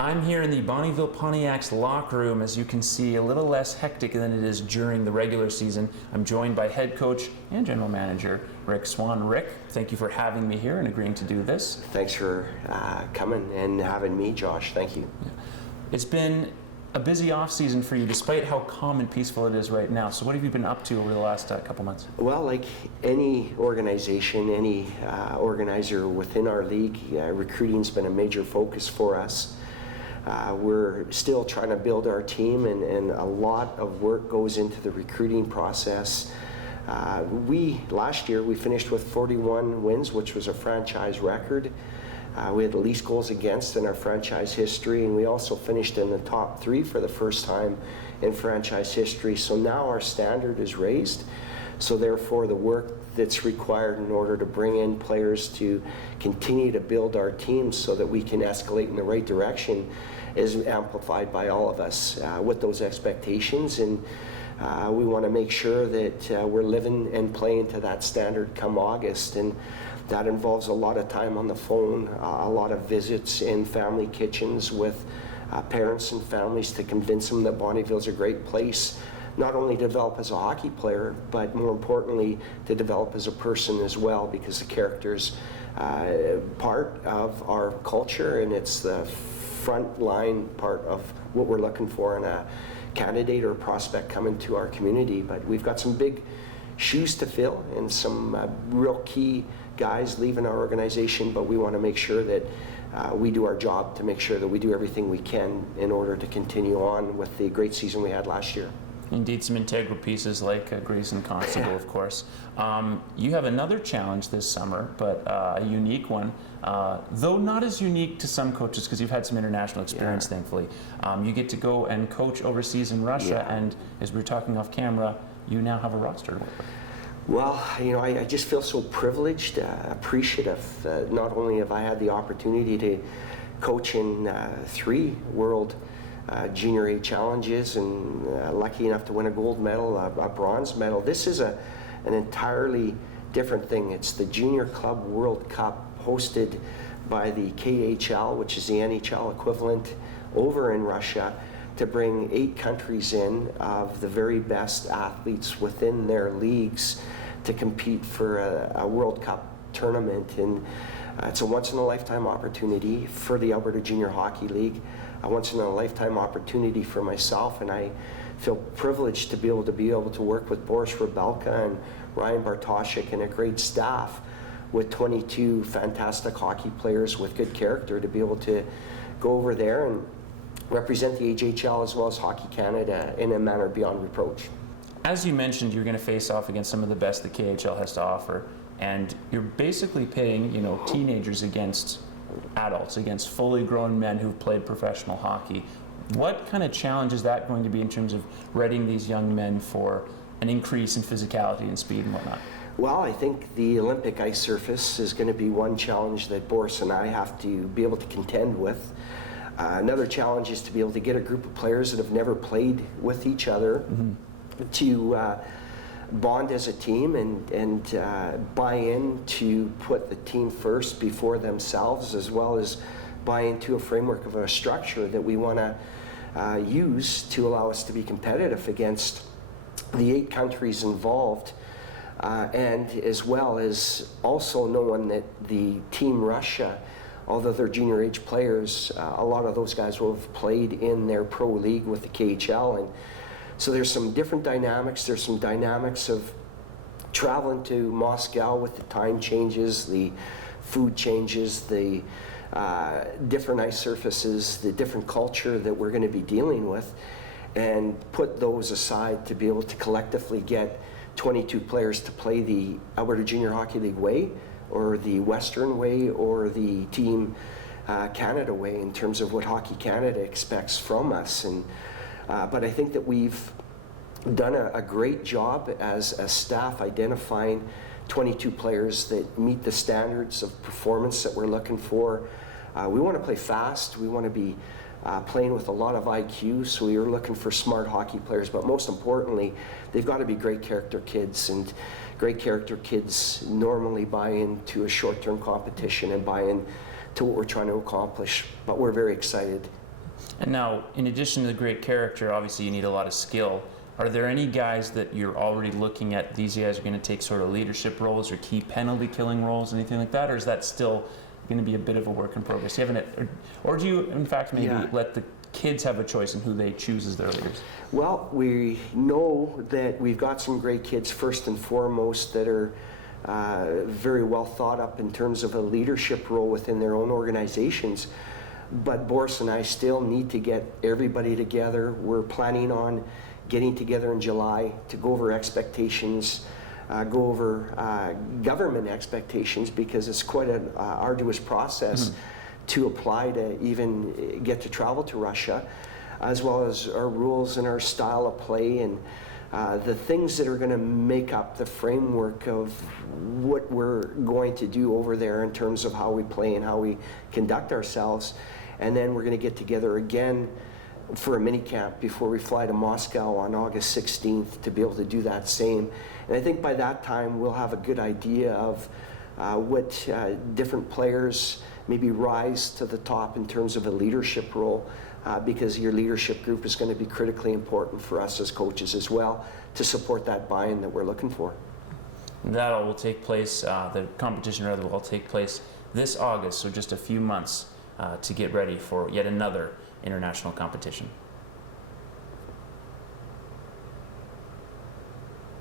I'm here in the Bonnyville Pontiacs locker room. As you can see, a little less hectic than it is during the regular season. I'm joined by head coach and general manager Rick Swan. Rick, thank you for having me here and agreeing to do this. Thanks for coming and having me, Josh. Thank you. Yeah. It's been a busy off season for you, despite how calm and peaceful it is right now. So what have you been up to over the last couple months? Well, like any organization, any organizer within our league, recruiting's been a major focus for us. We're still trying to build our team, and a lot of work goes into the recruiting process. Last year we finished with 41 wins, which was a franchise record. We had the least goals against in our franchise history, and we also finished in the top 3 for the first time in franchise history. So now our standard is raised. So therefore the work that's required in order to bring in players to continue to build our team so that we can escalate in the right direction is amplified by all of us with those expectations. And we want to make sure that we're living and playing to that standard come August. And that involves a lot of time on the phone, a lot of visits in family kitchens with parents and families to convince them that Bonnyville's a great place, not only to develop as a hockey player, but more importantly, to develop as a person as well, because the character's part of our culture, and it's the front line part of what we're looking for in a candidate or prospect coming to our community. But we've got some big shoes to fill and some real key guys leaving our organization, but we want to make sure that we do our job to make sure that we do everything we can in order to continue on with the great season we had last year. Indeed, some integral pieces like Grayson Constable, of course. You have another challenge this summer, but a unique one, though not as unique to some coaches because you've had some international experience, thankfully. You get to go and coach overseas in Russia, and as we were talking off camera, you now have a roster to work with. Well, you know, I just feel so privileged, appreciative. Not only have I had the opportunity to coach in 3 World Junior A challenges and lucky enough to win a gold medal, a bronze medal. This is an entirely different thing. It's the Junior Club World Cup hosted by the KHL, which is the NHL equivalent, over in Russia, to bring 8 countries in of the very best athletes within their leagues to compete for a World Cup tournament. And it's a once-in-a-lifetime opportunity for the Alberta Junior Hockey League, a once-in-a-lifetime opportunity for myself, and I feel privileged to be able to work with Boris Rebelka and Ryan Bartoshik and a great staff with 22 fantastic hockey players with good character to be able to go over there and represent the AJHL as well as Hockey Canada in a manner beyond reproach. As you mentioned, you're going to face off against some of the best the KHL has to offer, and you're basically pitting, you know, teenagers against adults, against fully grown men who've played professional hockey. What kind of challenge is that going to be in terms of readying these young men for an increase in physicality and speed and whatnot? Well, I think the Olympic ice surface is going to be one challenge that Boris and I have to be able to contend with. Another challenge is to be able to get a group of players that have never played with each other to bond as a team and buy in to put the team first before themselves, as well as buy into a framework of a structure that we want to use to allow us to be competitive against the 8 countries involved, and as well as also knowing that the Team Russia, although they're junior age players, a lot of those guys will have played in their pro league with the KHL. And so there's some different dynamics. There's some dynamics of traveling to Moscow with the time changes, the food changes, the different ice surfaces, the different culture that we're going to be dealing with, and put those aside to be able to collectively get 22 players to play the Alberta Junior Hockey League way, or the Western way, or the Team Canada way in terms of what Hockey Canada expects from us. And but I think that we've done a great job as a staff identifying 22 players that meet the standards of performance that we're looking for. We want to play fast. We want to be playing with a lot of IQ, so we are looking for smart hockey players, but most importantly, they've got to be great character kids, and great character kids normally buy into a short-term competition and buy in to what we're trying to accomplish. But we're very excited And now, in addition to the great character, obviously you need a lot of skill. Are there any guys that you're already looking at, these guys are going to take sort of leadership roles or key penalty killing roles, anything like that? Or is that still going to be a bit of a work in progress? You haven't, or do you, in fact, maybe let the kids have a choice in who they choose as their leaders? Well, we know that we've got some great kids, first and foremost, that are very well thought up in terms of a leadership role within their own organizations. But Boris and I still need to get everybody together. We're planning on getting together in July to go over expectations, go over government expectations, because it's quite an arduous process to apply to even get to travel to Russia, as well as our rules and our style of play and the things that are going to make up the framework of what we're going to do over there in terms of how we play and how we conduct ourselves. And then we're going to get together again for a mini camp before we fly to Moscow on August 16th to be able to do that same. And I think by that time we'll have a good idea of what different players maybe rise to the top in terms of a leadership role, because your leadership group is going to be critically important for us as coaches as well to support that buy-in that we're looking for. That all will take place, the competition rather will take place this August, so just a few months to get ready for yet another international competition.